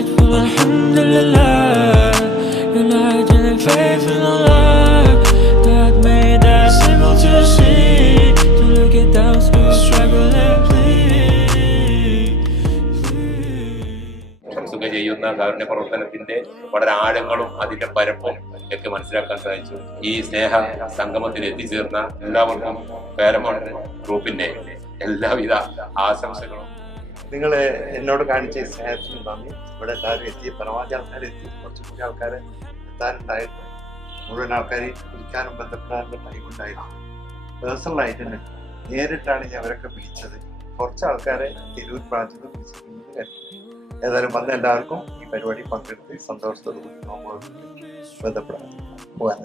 grateful, alhamdulillah. United in faith in Allah that made us able to see, to look at those who struggle and plead. സുഖ ചെയ്യുന്ന കാരുണ്യ പ്രവർത്തനത്തിന്റെ വളരെ ആഴങ്ങളും അതിന്റെ പരപ്പും ഒക്കെ മനസ്സിലാക്കാൻ സാധിച്ചു. ഈ സ്നേഹ സംഗമത്തിൽ എത്തിച്ചേർന്ന എല്ലാവർക്കും പാരമൗണ്ട് ഗ്രൂപ്പിന്റെ എല്ലാവിധ ആശംസകളും. നിങ്ങൾ എന്നോട് കാണിച്ച സ്നേഹത്തിന് നന്ദി. ഇവിടെ എല്ലാവരും എത്തി, പരമാവധി ആൾക്കാർ എത്തി. കുറച്ചുകൂടി ആൾക്കാർ എത്താനുണ്ടായിരുന്നു. മുഴുവൻ ആൾക്കാർ വിളിക്കാനും ബന്ധപ്പെടാനുള്ള ടൈം ഉണ്ടായിരുന്നു. പേഴ്സണലായിട്ട് തന്നെ നേരിട്ടാണ് ഞാൻ അവരൊക്കെ വിളിച്ചത്. കുറച്ച് ആൾക്കാരെ തിരൂർ ബ്രാഞ്ചിൽ നിന്ന് വിളിച്ചിട്ടുണ്ടെന്ന് കരുതി. ഏതായാലും വന്ന എല്ലാവർക്കും ഈ പരിപാടി പങ്കെടുത്ത് സന്തോഷത്തോടുകൂടി ബന്ധപ്പെടാൻ പോകാൻ